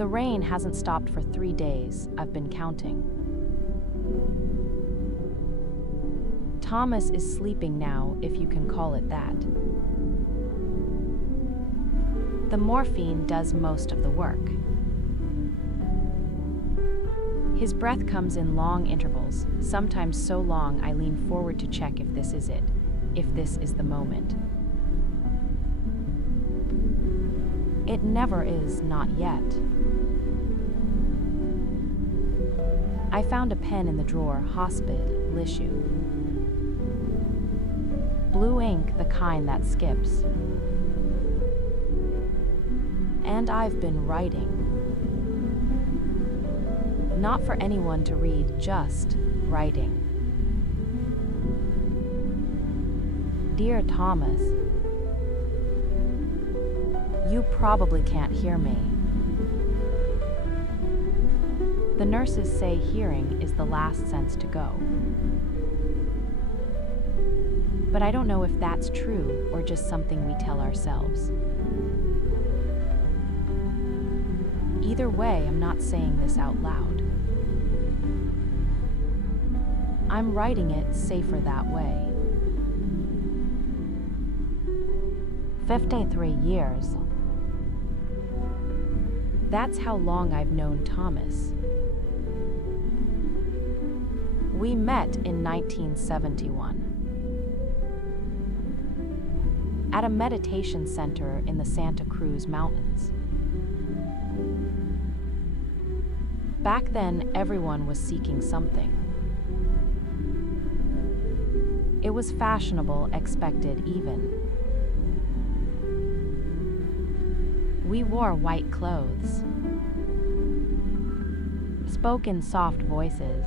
The rain hasn't stopped for 3 days. I've been counting. Thomas is sleeping now, if you can call it that. The morphine does most of the work. His breath comes in long intervals, sometimes so long I lean forward to check if this is it, if this is the moment. It never is, not yet. I found a pen in the drawer, hospice, issue. Blue ink, the kind that skips. And I've been writing. Not for anyone to read, just writing. Dear Thomas, you probably can't hear me. The nurses say hearing is the last sense to go. But I don't know if that's true or just something we tell ourselves. Either way, I'm not saying this out loud. I'm writing it safer that way. 53 years. That's how long I've known Thomas. We met in 1971 at a meditation center in the Santa Cruz Mountains. Back then, everyone was seeking something. It was fashionable, expected even. We wore white clothes, spoke in soft voices,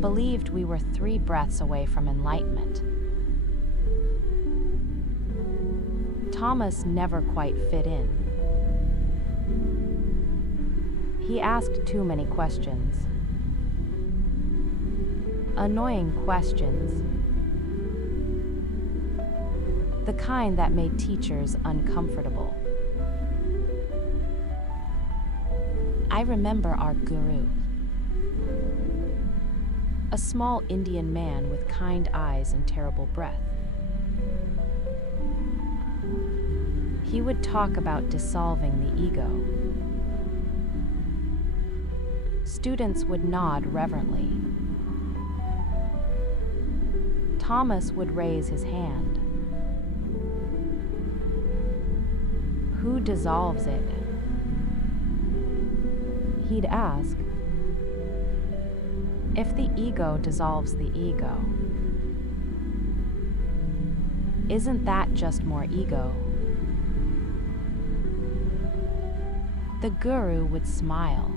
believed we were 3 breaths away from enlightenment. Thomas never quite fit in. He asked too many questions. Annoying questions. The kind that made teachers uncomfortable. I remember our guru. A small Indian man with kind eyes and terrible breath. He would talk about dissolving the ego. Students would nod reverently. Thomas would raise his hand. Who dissolves it? He'd ask. If the ego dissolves the ego, isn't that just more ego? The guru would smile.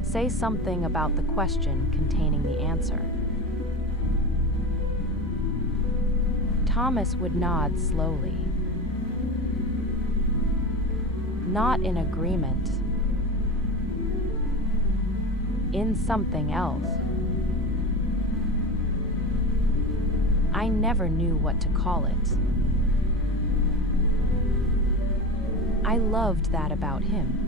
Say something about the question containing the answer. Thomas would nod slowly. Not in agreement. In something else. I never knew what to call it. I loved that about him.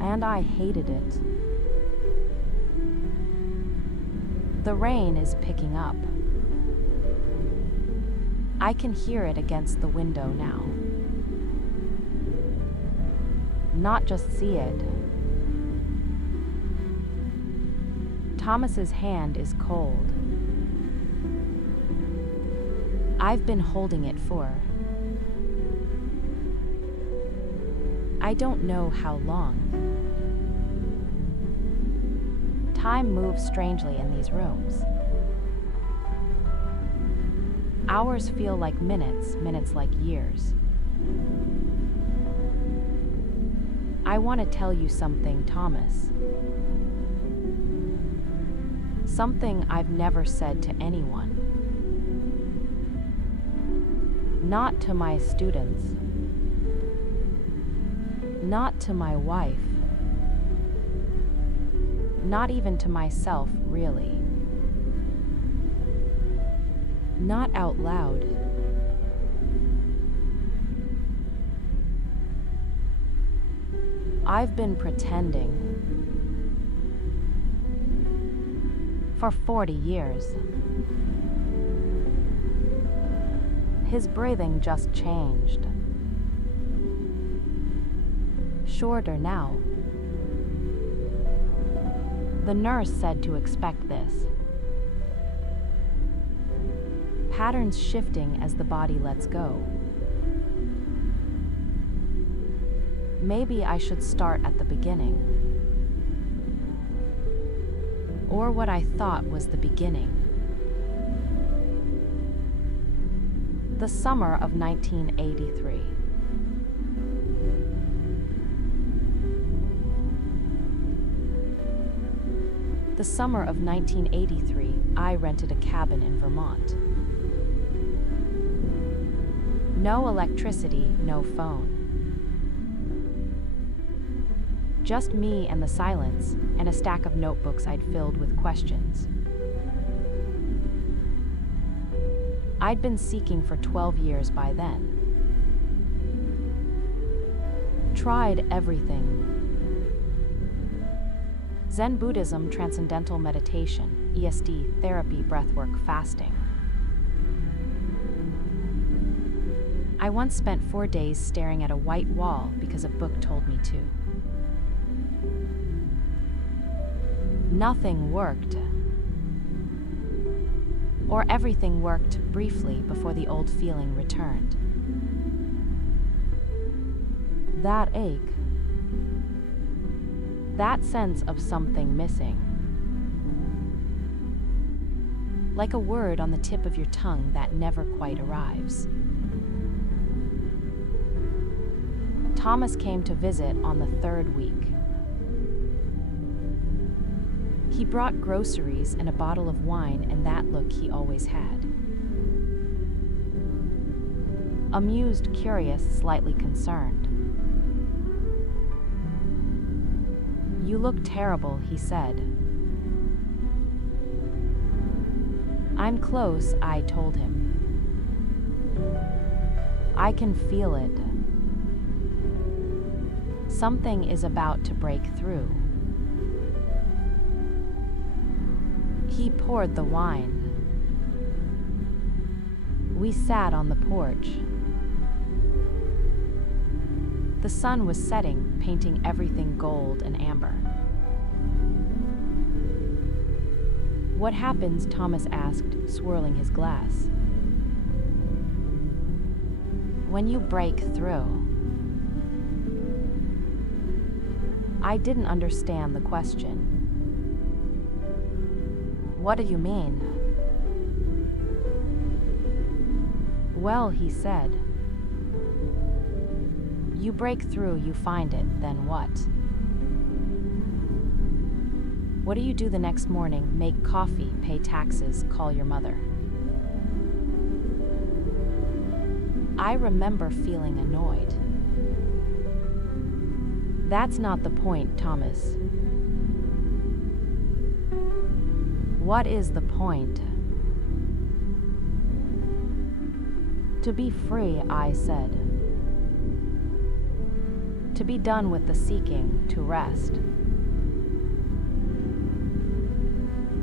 And I hated it. The rain is picking up. I can hear it against the window now. Not just see it. Thomas's hand is cold. I've been holding it for. I don't know how long. Time moves strangely in these rooms. Hours feel like minutes, minutes like years. I want to tell you something, Thomas. Something I've never said to anyone. Not to my students. Not to my wife. Not even to myself, really. Not out loud. I've been pretending for 40 years. His breathing just changed. Shorter now. The nurse said to expect this. Patterns shifting as the body lets go. Maybe I should start at the beginning. Or what I thought was the beginning. The summer of 1983. The summer of 1983, I rented a cabin in Vermont. No electricity, no phone. Just me and the silence, and a stack of notebooks I'd filled with questions. I'd been seeking for 12 years by then. Tried everything. Zen Buddhism, transcendental meditation, ESD, therapy, breathwork, fasting. I once spent 4 days staring at a white wall because a book told me to. Nothing worked. Or everything worked briefly before the old feeling returned. That ache. That sense of something missing. Like a word on the tip of your tongue that never quite arrives. Thomas came to visit on the 3rd week. He brought groceries and a bottle of wine and that look he always had. Amused, curious, slightly concerned. "You look terrible," he said. "I'm close," I told him. "I can feel it. Something is about to break through." He poured the wine. We sat on the porch. The sun was setting, painting everything gold and amber. "What happens?" Thomas asked, swirling his glass. "When you break through." I didn't understand the question. "What do you mean?" "Well," he said, "you break through, you find it, then what? What do you do the next morning? Make coffee, pay taxes, call your mother." I remember feeling annoyed. "That's not the point, Thomas." "What is the point?" "To be free," I said. "To be done with the seeking, to rest."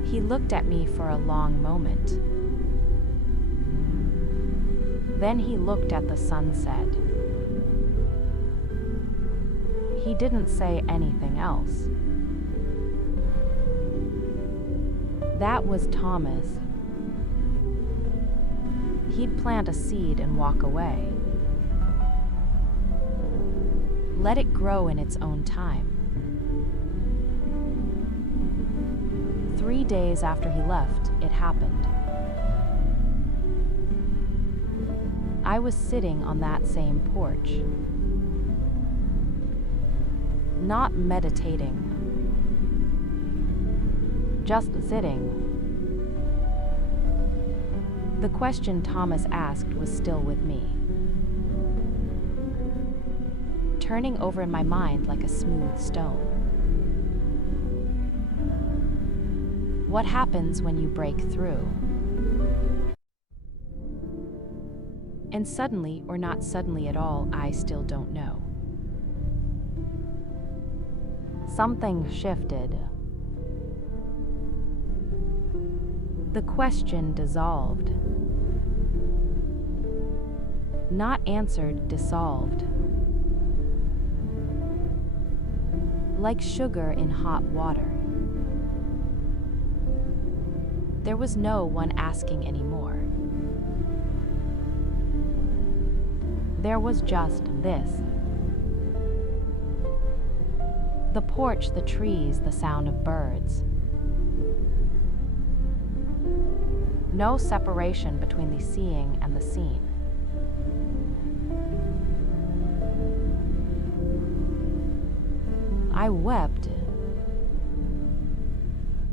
He looked at me for a long moment. Then he looked at the sunset. He didn't say anything else. That was Thomas. He'd plant a seed and walk away. Let it grow in its own time. 3 days after he left, it happened. I was sitting on that same porch. Not meditating. Just sitting. The question Thomas asked was still with me, turning over in my mind like a smooth stone. What happens when you break through? And suddenly, or not suddenly at all, I still don't know. Something shifted. The question dissolved. Not answered, dissolved. Like sugar in hot water. There was no one asking anymore. There was just this. The porch, the trees, the sound of birds. No separation between the seeing and the seen. I wept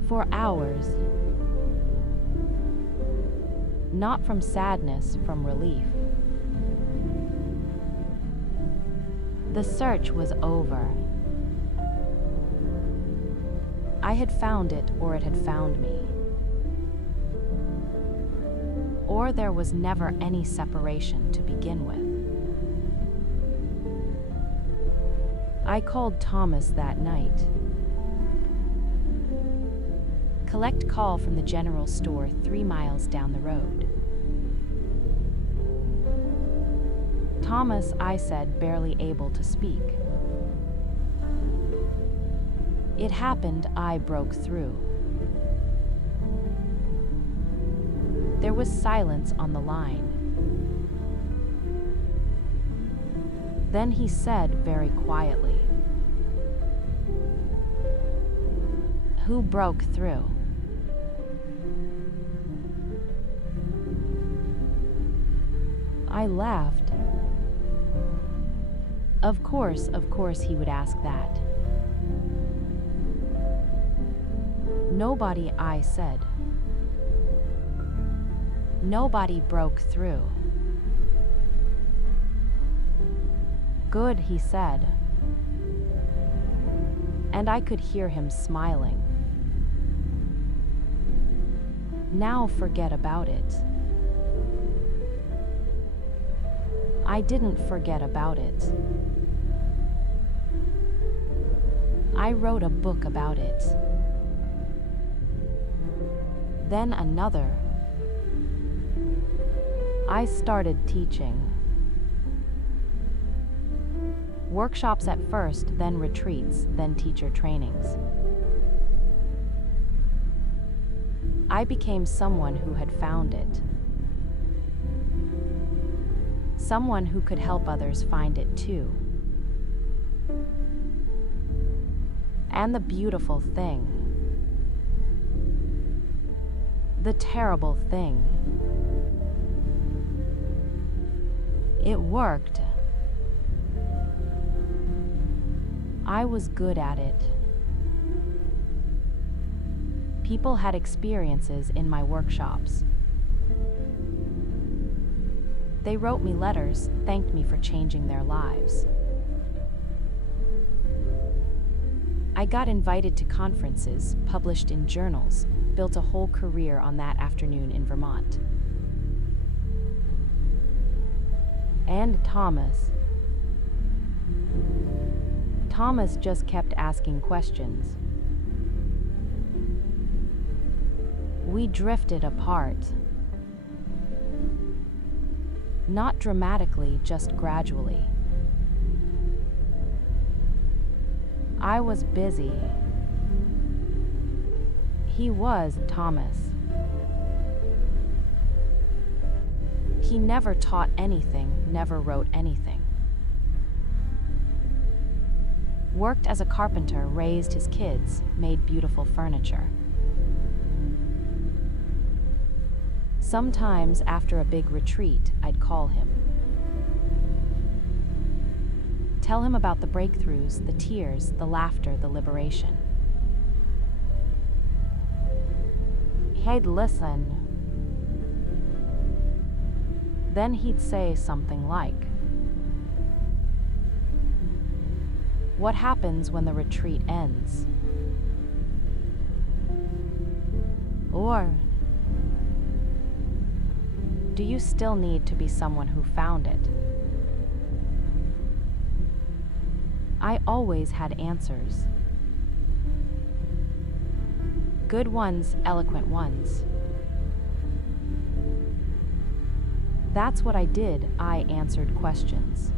for hours. Not from sadness, from relief. The search was over. I had found it, or it had found me. Or there was never any separation to begin with. I called Thomas that night. Collect call from the general store 3 miles down the road. Thomas, I said, barely able to speak. It happened, I broke through. There was silence on the line. Then he said very quietly, "Who broke through?" I laughed. Of course he would ask that. Nobody, I said. Nobody broke through. Good, he said. And I could hear him smiling. Now forget about it. I didn't forget about it. I wrote a book about it. Then another. I started teaching. Workshops at first, then retreats, then teacher trainings. I became someone who had found it. Someone who could help others find it too. And the beautiful thing, the terrible thing, it worked. I was good at it. People had experiences in my workshops. They wrote me letters, thanked me for changing their lives. I got invited to conferences, published in journals, built a whole career on that afternoon in Vermont. And Thomas just kept asking questions. We drifted apart. Not dramatically, just gradually. I was busy. He was Thomas. He never taught anything, never wrote anything. Worked as a carpenter, raised his kids, made beautiful furniture. Sometimes after a big retreat, I'd call him. Tell him about the breakthroughs, the tears, the laughter, the liberation. He'd listen. Then he'd say something like, "What happens when the retreat ends?" Or, "Do you still need to be someone who found it?" I always had answers. Good ones, eloquent ones. That's what I did, I answered questions.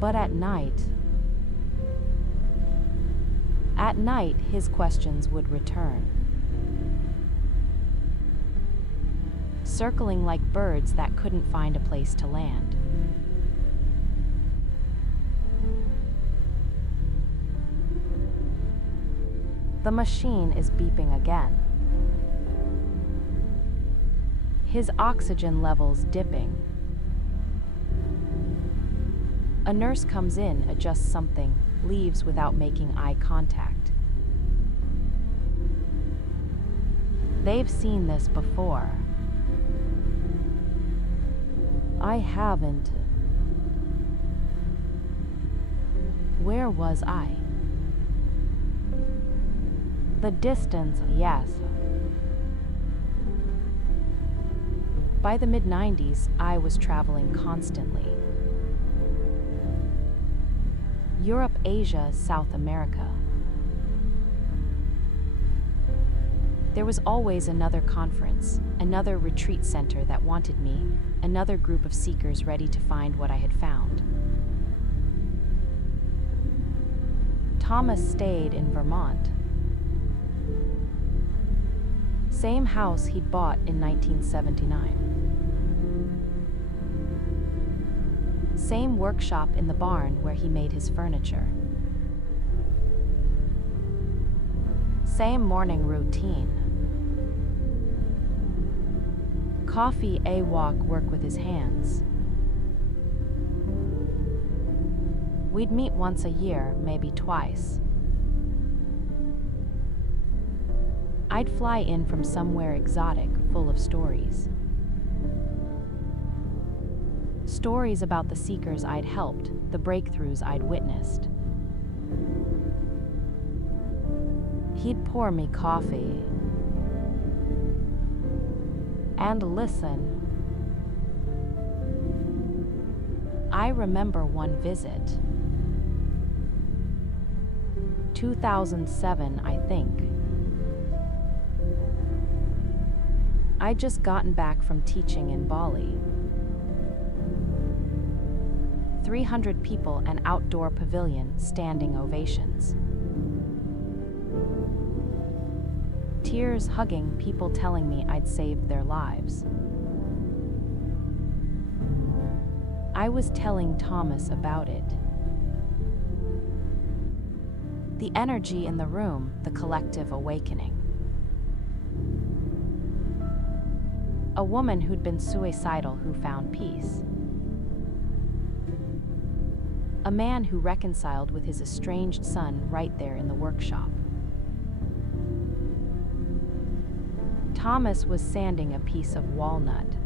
But at night, his questions would return, circling like birds that couldn't find a place to land. The machine is beeping again. His oxygen levels dipping. A nurse comes in, adjusts something, leaves without making eye contact. They've seen this before. I haven't. Where was I? The distance, yes. By the mid-90s, I was traveling constantly. Europe, Asia, South America. There was always another conference, another retreat center that wanted me, another group of seekers ready to find what I had found. Thomas stayed in Vermont. Same house he'd bought in 1979. Same workshop in the barn where he made his furniture. Same morning routine. Coffee, a walk, work with his hands. We'd meet once a year, maybe twice. I'd fly in from somewhere exotic, full of stories. Stories about the seekers I'd helped, the breakthroughs I'd witnessed. He'd pour me coffee and listen. I remember one visit. 2007, I think. I'd just gotten back from teaching in Bali. 300 people, an outdoor pavilion, standing ovations. Tears, hugging, people telling me I'd saved their lives. I was telling Thomas about it. The energy in the room, the collective awakening. A woman who'd been suicidal who found peace. A man who reconciled with his estranged son right there in the workshop. Thomas was sanding a piece of walnut.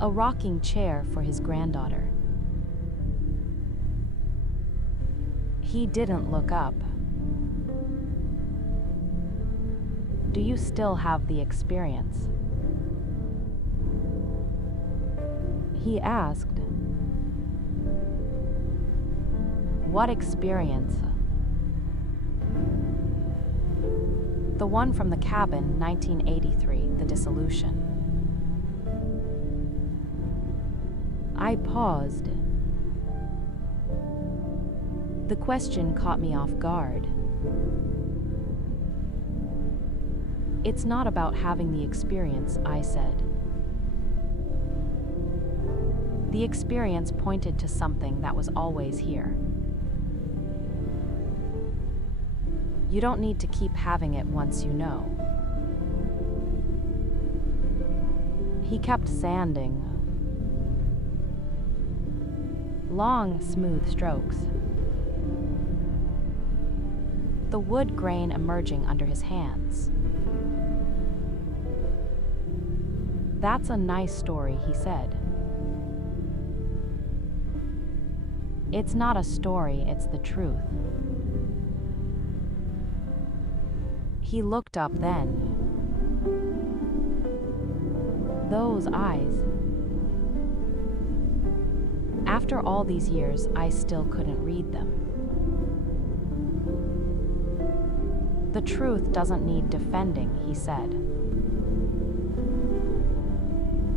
A rocking chair for his granddaughter. He didn't look up. Do you still have the experience? He asked. What experience? The one from the cabin, 1983, the dissolution. I paused. The question caught me off guard. It's not about having the experience, I said. The experience pointed to something that was always here. You don't need to keep having it once you know. He kept sanding. Long, smooth strokes. The wood grain emerging under his hands. That's a nice story, he said. It's not a story, it's the truth. He looked up then. Those eyes. After all these years, I still couldn't read them. The truth doesn't need defending, he said.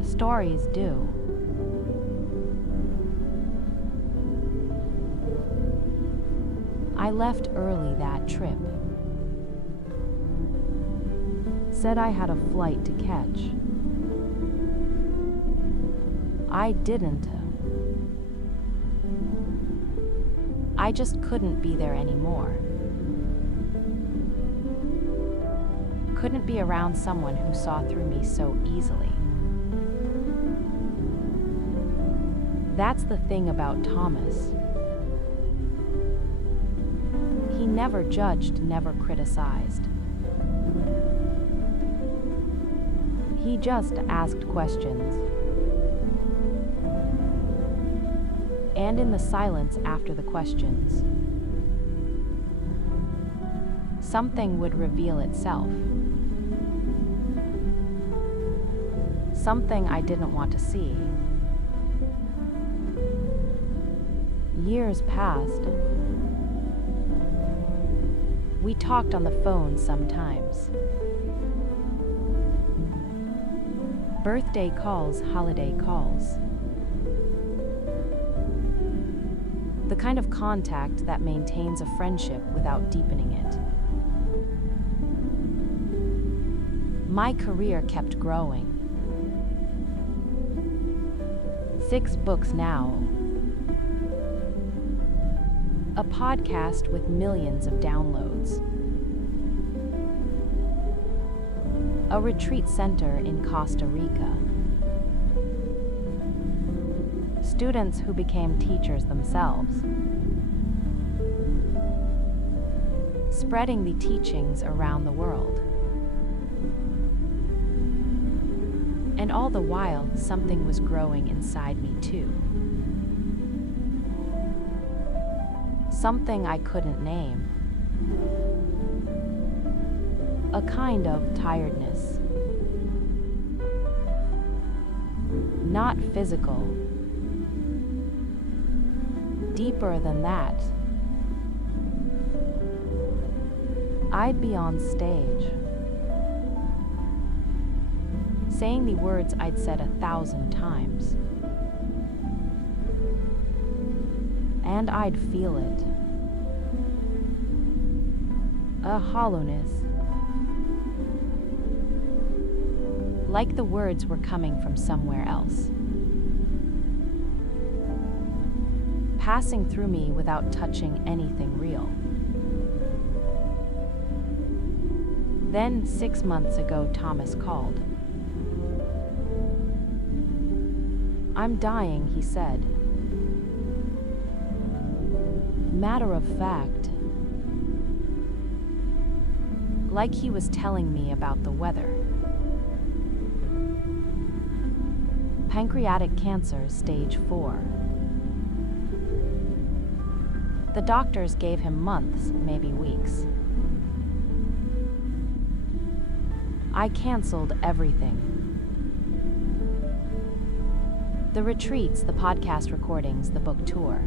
Stories do. I left early that trip. Said I had a flight to catch. I didn't. I just couldn't be there anymore. Couldn't be around someone who saw through me so easily. That's the thing about Thomas. He never judged, never criticized. He just asked questions. And in the silence after the questions, something would reveal itself. Something I didn't want to see. Years passed. We talked on the phone sometimes. Birthday calls, holiday calls. The kind of contact that maintains a friendship without deepening it. My career kept growing. 6 books now. A podcast with millions of downloads. A retreat center in Costa Rica. Students who became teachers themselves. Spreading the teachings around the world. And all the while, something was growing inside me too. Something I couldn't name. A kind of tiredness. Not physical. Deeper than that. I'd be on stage, saying the words I'd said 1,000 times. And I'd feel it. A hollowness. Like the words were coming from somewhere else. Passing through me without touching anything real. Then 6 months ago, Thomas called. I'm dying, he said. Matter of fact. Like he was telling me about the weather. Pancreatic cancer, stage 4. The doctors gave him months, maybe weeks. I canceled everything. The retreats, the podcast recordings, the book tour.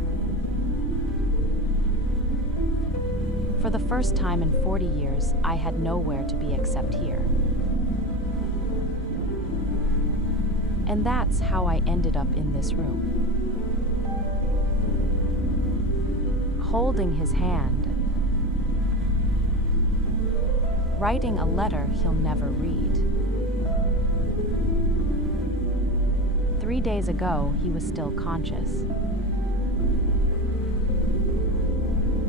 For the first time in 40 years, I had nowhere to be except here. And that's how I ended up in this room. Holding his hand. Writing a letter he'll never read. 3 days ago, he was still conscious.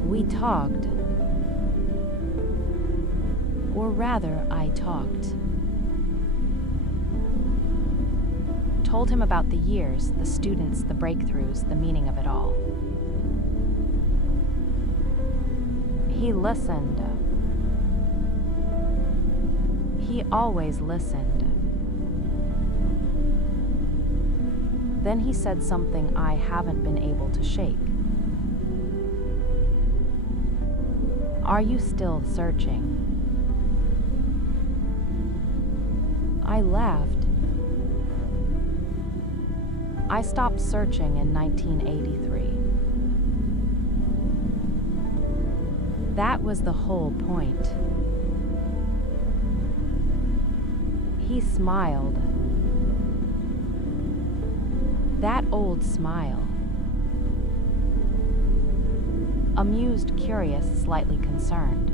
We talked. Or rather, I talked. Told him about the years, the students, the breakthroughs, the meaning of it all. He listened. He always listened. Then he said something I haven't been able to shake. Are you still searching? I laughed. I stopped searching in 1983. That was the whole point. He smiled. That old smile. Amused, curious, slightly concerned.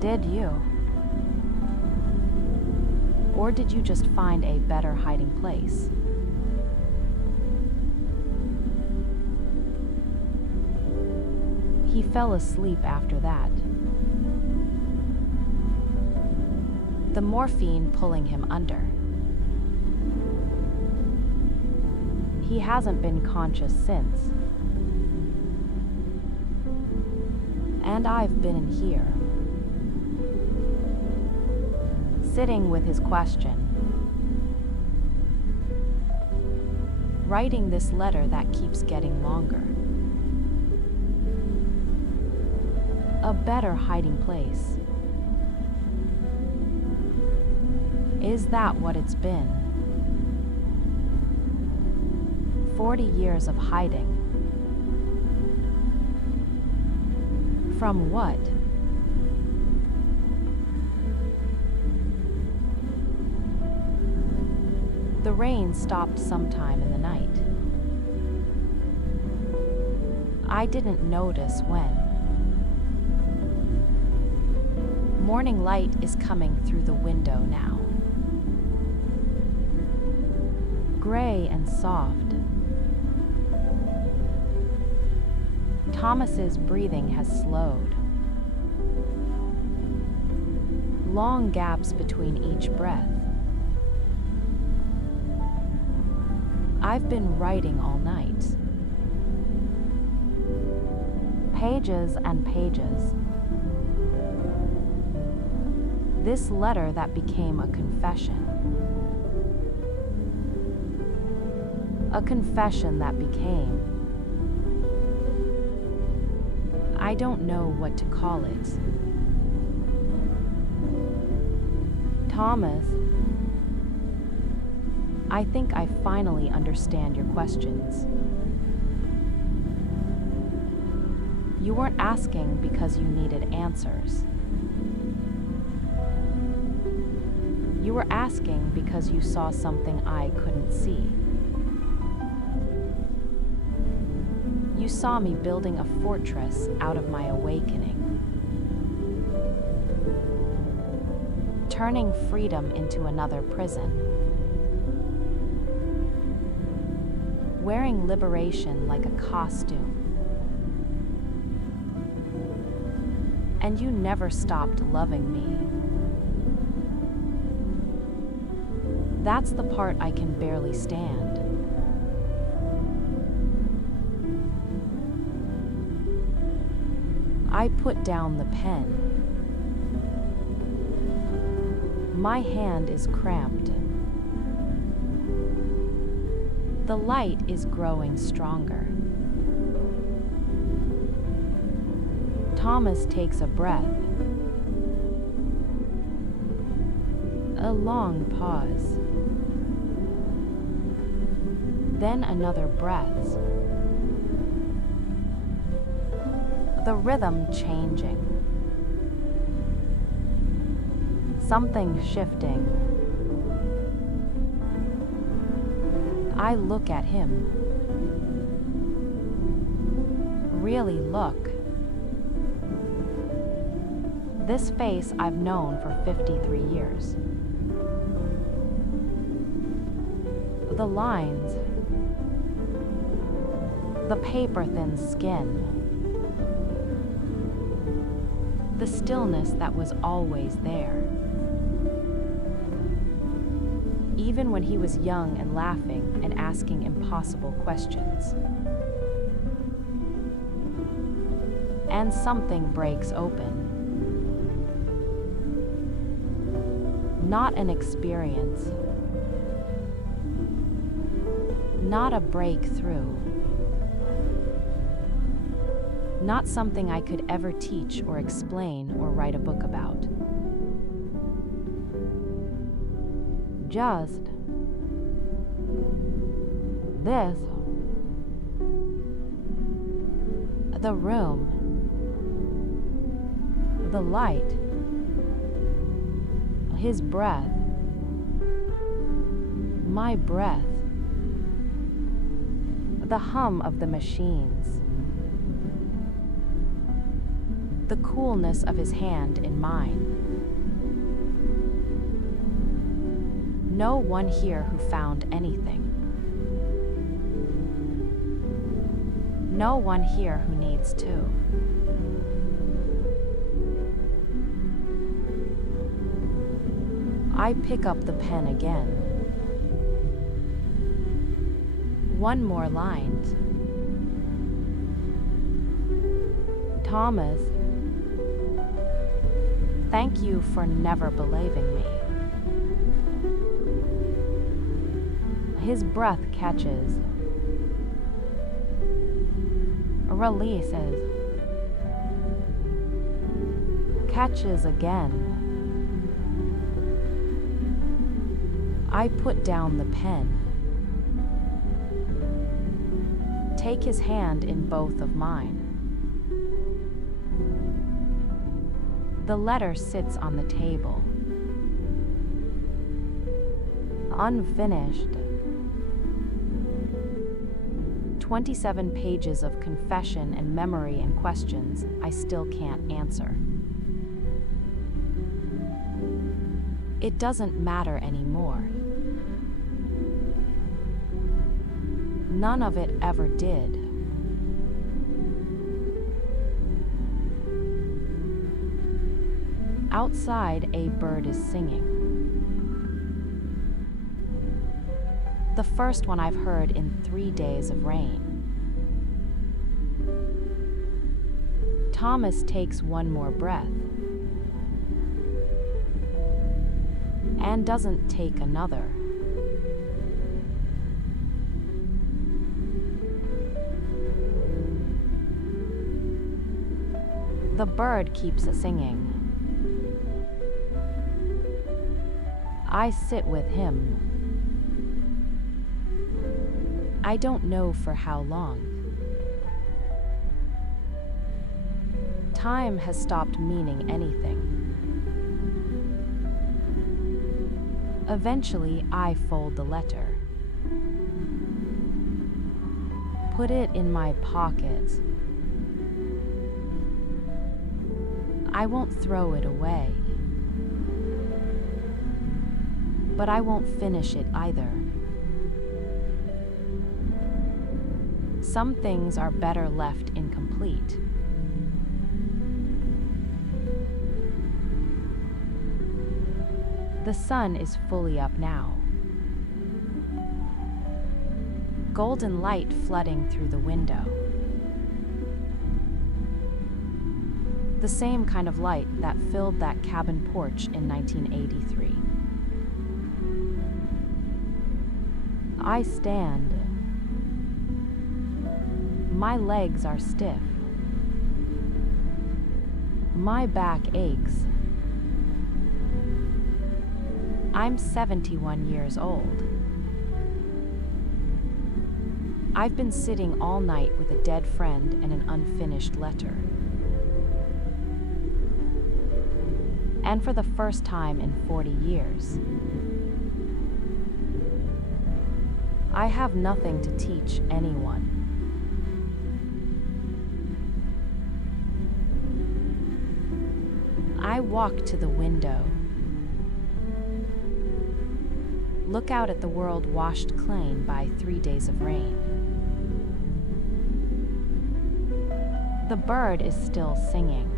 Did you? Or did you just find a better hiding place? He fell asleep after that. The morphine pulling him under. He hasn't been conscious since. And I've been in here, sitting with his question, writing this letter that keeps getting longer. A better hiding place. Is that what it's been? 40 years of hiding. From what? The rain stopped sometime in the night. I didn't notice when. Morning light is coming through the window now. Gray and soft. Thomas's breathing has slowed. Long gaps between each breath. I've been writing all night. Pages and pages. This letter that became a confession. A confession that became. I don't know what to call it. Thomas, I think I finally understand your questions. You weren't asking because you needed answers. You were asking because you saw something I couldn't see. You saw me building a fortress out of my awakening. Turning freedom into another prison. Wearing liberation like a costume. And you never stopped loving me. That's the part I can barely stand. I put down the pen. My hand is cramped. The light is growing stronger. Thomas takes a breath. A long pause. Then another breath. The rhythm changing. Something shifting. I look at him. Really look. This face I've known for 53 years. The lines. The paper-thin skin. The stillness that was always there. Even when he was young and laughing and asking impossible questions. And something breaks open. Not an experience. Not a breakthrough. Not something I could ever teach or explain or write a book about. Just this. The room. The light. His breath. My breath. The hum of the machines. The coolness of his hand in mine. No one here who found anything. No one here who needs to. I pick up the pen again. One more line. Thomas, thank you for never believing me. His breath catches, releases, catches again. I put down the pen. Take his hand in both of mine. The letter sits on the table. Unfinished. 27 pages of confession and memory and questions I still can't answer. It doesn't matter anymore. None of it ever did. Outside, a bird is singing. The first one I've heard in 3 days of rain. Thomas takes one more breath and doesn't take another. The bird keeps singing. I sit with him. I don't know for how long. Time has stopped meaning anything. Eventually, I fold the letter. Put it in my pocket. I won't throw it away. But I won't finish it either. Some things are better left incomplete. The sun is fully up now. Golden light flooding through the window. The same kind of light that filled that cabin porch in 1983. I stand. My legs are stiff. My back aches. I'm 71 years old. I've been sitting all night with a dead friend and an unfinished letter. And for the first time in 40 years, I have nothing to teach anyone. I walk to the window. Look out at the world washed clean by 3 days of rain. The bird is still singing.